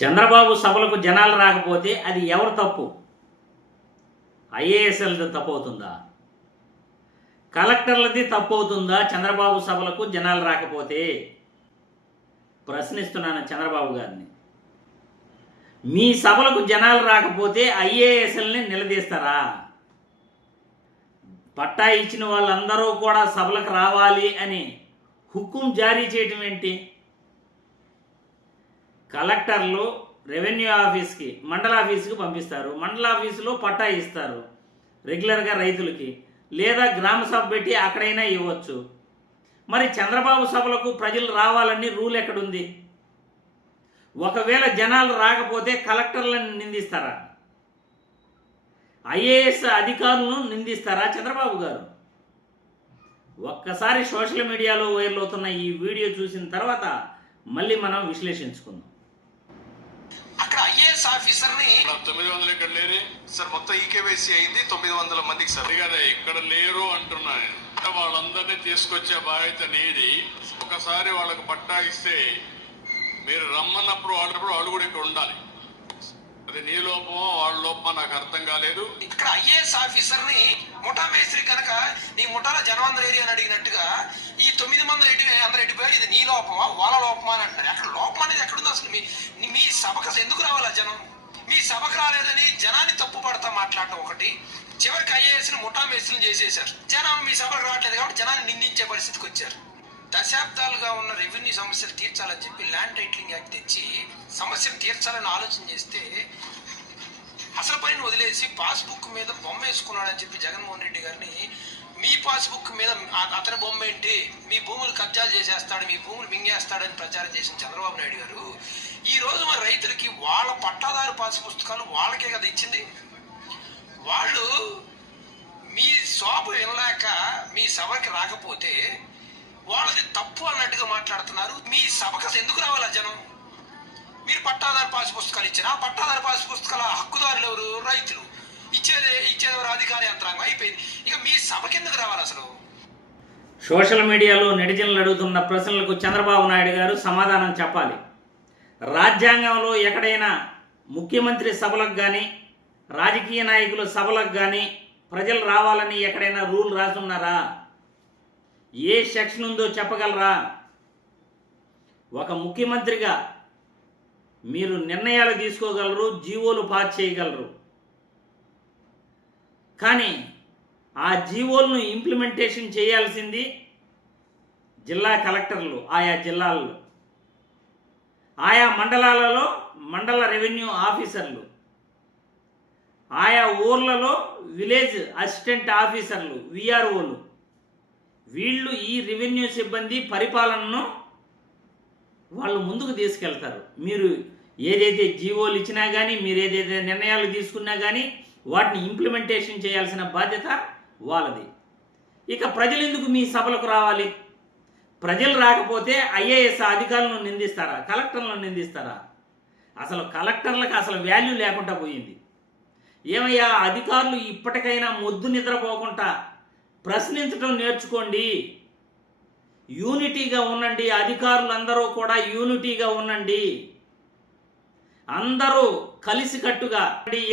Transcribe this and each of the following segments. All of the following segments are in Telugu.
చంద్రబాబు సభలకు జనాలు రాకపోతే అది ఎవరు తప్పు? ఐఏఎస్ఎల్ది తప్పు అవుతుందా? కలెక్టర్లది తప్పు అవుతుందా? చంద్రబాబు సభలకు జనాలు రాకపోతే ప్రశ్నిస్తున్నాను చంద్రబాబు గారిని. మీ సభలకు జనాలు రాకపోతే ఐఏఎస్ఎల్ని నిలదీస్తారా? పట్టా ఇచ్చిన వాళ్ళందరూ కూడా సభలకు రావాలి అని హుకుం జారీ చేయటం ఏంటి? కలెక్టర్లు రెవెన్యూ ఆఫీస్కి, మండల ఆఫీస్కి పంపిస్తారు. మండల ఆఫీసులో పట్టా ఇస్తారు రెగ్యులర్గా రైతులకి, లేదా గ్రామ సభ పెట్టి అక్కడైనా ఇవ్వచ్చు. మరి చంద్రబాబు సభలకు ప్రజలు రావాలని రూల్ ఎక్కడుంది? ఒకవేళ జనాలు రాకపోతే కలెక్టర్లను నిందిస్తారా? ఐఏఎస్ అధికారులను నిందిస్తారా చంద్రబాబు గారు? ఒక్కసారి సోషల్ మీడియాలో వైరల్ అవుతున్న ఈ వీడియో చూసిన తర్వాత మళ్ళీ మనం విశ్లేషించుకుందాం. అక్కడ ఐఏఎస్ ఆఫీసర్ని 900 ఇక్కడ లేరే సార్, మొత్తం ఈకేవైసీ అయింది 900 మందికి సార్. సరిగా ఇక్కడ లేరు అంటున్నాను. వాళ్ళందరినీ తీసుకొచ్చే బాధ్యత నీది. ఒకసారి వాళ్ళకు పట్టా ఇస్తే మీరు రమ్మన్నప్పుడు వాళ్ళు కూడా ఇక్కడ ఉండాలి. అది నీ లోపమో వాళ్ళ లోపమో నాకు అర్థం కాలేదు. ఇక్కడ ఐఏఎస్ ఆఫీసర్ని ముఠా మేస్త్రి కనుక నీ ముఠాలో జనవందర ఏరియా అని అడిగినట్టుగా ఈ 900 అందరూ ఎట్టిపోయారు, ఇది నీ లోపమా వాళ్ళ లోపమా అని అంటారు. అక్కడ లోపం అనేది ఎక్కడుంది అసలు? మీ సభకు ఎందుకు రావాలా జనం? మీ సభకు రాలేదని జనాన్ని తప్పు పడతా మాట్లాడటం ఒకటి, చివరికి ఐఏఎస్ని ముఠా మేస్త్రిని చేసేశారు. జనం మీ సభకు రావట్లేదు కాబట్టి జనాన్ని నిందించే పరిస్థితికి వచ్చారు. దశాబ్దాలుగా ఉన్న రెవెన్యూ సమస్యలు తీర్చాలని చెప్పి ల్యాండ్ టైటిలింగ్ యాక్ట్ తెచ్చి సమస్యలు తీర్చాలని ఆలోచన చేస్తే అసలు పనిని వదిలేసి పాస్బుక్ మీద బొమ్మ వేసుకున్నాడని చెప్పి జగన్మోహన్ రెడ్డి గారిని, మీ పాస్బుక్ మీద అతని బొమ్మ ఏంటి, మీ భూములు కబ్జాలు చేసేస్తాడు, మీ భూములు మింగేస్తాడని ప్రచారం చేసిన చంద్రబాబు నాయుడు గారు ఈ రోజు మరి రైతులకి వాళ్ళ పట్టాదారు పాస్ పుస్తకాలు వాళ్ళకే కదా ఇచ్చింది. వాళ్ళు మీ శోభ వినలేక మీ సభకి రాకపోతే వాళ్ళది తప్పు అన్నట్టుగా మాట్లాడుతున్నారు. మీ సభకు ఎందుకు రావాలా జనం? మీరు పట్టాదారు పాస్ పుస్తకాలు ఇచ్చారు. ఆ పట్టాదారు పాస్ పుస్తకాల హక్కుదారులు ఎవరు? రైతులు. ఇచ్చేదెవరు? అధికార యంత్రాంగం. అయిపోయింది. ఇక మీ సభకి ఎందుకు రావాలి అసలు? సోషల్ మీడియాలో నెటిజన్లు అడుగుతున్న ప్రశ్నలకు చంద్రబాబు నాయుడు గారు సమాధానం చెప్పాలి. రాజ్యాంగంలో ఎక్కడైనా ముఖ్యమంత్రి సభలకు కానీ రాజకీయ నాయకుల సభలకు కానీ ప్రజలు రావాలని ఎక్కడైనా రూల్ రాసున్నారా? ఏ సెక్షన్ ఉందో చెప్పగలరా? ఒక ముఖ్యమంత్రిగా మీరు నిర్ణయాలు తీసుకోగలరు, జీవోలు పాస్ చేయగలరు, కానీ ఆ జీవోలను ఇంప్లిమెంటేషన్ చేయాల్సింది జిల్లా కలెక్టర్లు, ఆయా జిల్లాల్లో, ఆయా మండలాలలో మండల రెవెన్యూ ఆఫీసర్లు, ఆయా ఊర్లలో విలేజ్ అసిస్టెంట్ ఆఫీసర్లు, విఆర్ఓలు. వీళ్ళు ఈ రెవెన్యూ సిబ్బంది పరిపాలనను వాళ్ళు ముందుకు తీసుకెళ్తారు. మీరు ఏదైతే జీవోలు ఇచ్చినా కానీ, మీరు ఏదైతే నిర్ణయాలు తీసుకున్నా కానీ వాటిని ఇంప్లిమెంటేషన్ చేయాల్సిన బాధ్యత వాళ్ళది. ఇక ప్రజలు ఎందుకు మీ సభలకు రావాలి? ప్రజలు రాకపోతే ఐఏఎస్ అధికారులను నిందిస్తారా? కలెక్టర్లను నిందిస్తారా? అసలు కలెక్టర్లకు అసలు వాల్యూ లేకుండా పోయింది. ఏమయ్యా, అధికారులు ఇప్పటికైనా మొద్దు నిద్రపోకుండా ప్రశ్నించడం నేర్చుకోండి. యూనిటీగా ఉండండి. అధికారులందరూ కూడా యూనిటీగా ఉండండి. అందరూ కలిసికట్టుగా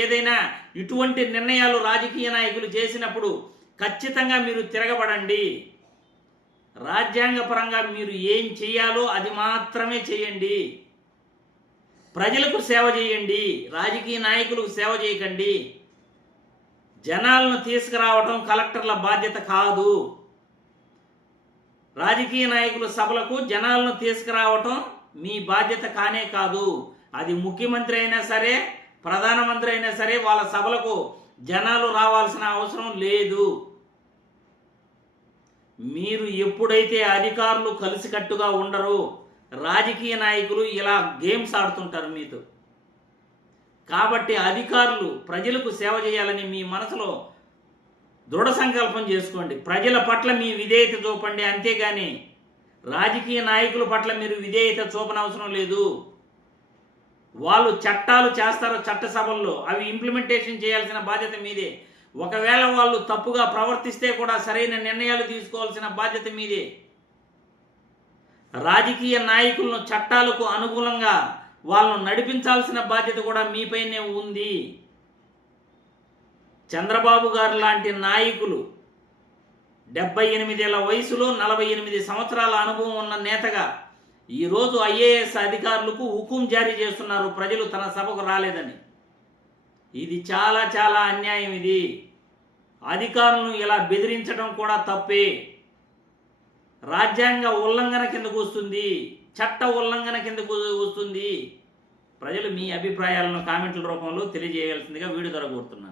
ఏదైనా ఇటువంటి నిర్ణయాలు రాజకీయ నాయకులు చేసినప్పుడు ఖచ్చితంగా మీరు తిరగబడండి. రాజ్యాంగపరంగా మీరు ఏం చేయాలో అది మాత్రమే చేయండి. ప్రజలకు సేవ చేయండి, రాజకీయ నాయకులకు సేవ చేయకండి. జనాలను తీసుకురావటం కలెక్టర్ల బాధ్యత కాదు. రాజకీయ నాయకుల సభలకు జనాలను తీసుకురావటం మీ బాధ్యత కానే కాదు. అది ముఖ్యమంత్రి అయినా సరే, ప్రధానమంత్రి అయినా సరే, వాళ్ళ సభలకు జనాలు రావాల్సిన అవసరం లేదు. మీరు ఎప్పుడైతే అధికారులు కలిసికట్టుగా ఉండరో రాజకీయ నాయకులు ఇలా గేమ్స్ ఆడుతుంటారు మీతో. కాబట్టి అధికారులు ప్రజలకు సేవ చేయాలని మీ మనసులో దృఢ సంకల్పం చేసుకోండి. ప్రజల పట్ల మీ విధేయత చూపండి, అంతేగాని రాజకీయ నాయకుల పట్ల మీరు విధేయత చూపనవసరం లేదు. వాళ్ళు చట్టాలు చేస్తారు చట్టసభల్లో, అవి ఇంప్లిమెంటేషన్ చేయాల్సిన బాధ్యత మీదే. ఒకవేళ వాళ్ళు తప్పుగా ప్రవర్తిస్తే కూడా సరైన నిర్ణయాలు తీసుకోవాల్సిన బాధ్యత మీదే. రాజకీయ నాయకులను చట్టాలకు అనుకూలంగా వాళ్ళను నడిపించాల్సిన బాధ్యత కూడా మీపైనే ఉంది. చంద్రబాబు గారు లాంటి నాయకులు 78 ఏళ్ల వయసులో 48 సంవత్సరాల అనుభవం ఉన్న నేతగా ఈరోజు ఐఏఎస్ అధికారులకు హుకుం జారీ చేస్తున్నారు ప్రజలు తన సభకు రాలేదని. ఇది చాలా చాలా అన్యాయం. ఇది అధికారులను ఇలా బెదిరించడం కూడా తప్పే. రాజ్యాంగ ఉల్లంఘన కిందకు వస్తుంది, చట్ట ఉల్లంఘన కిందకు వస్తుంది. ప్రజలు మీ అభిప్రాయాలను కామెంట్ల రూపంలో తెలియజేయాల్సిందిగా వీడియో ద్వారా కోరుతున్నాను.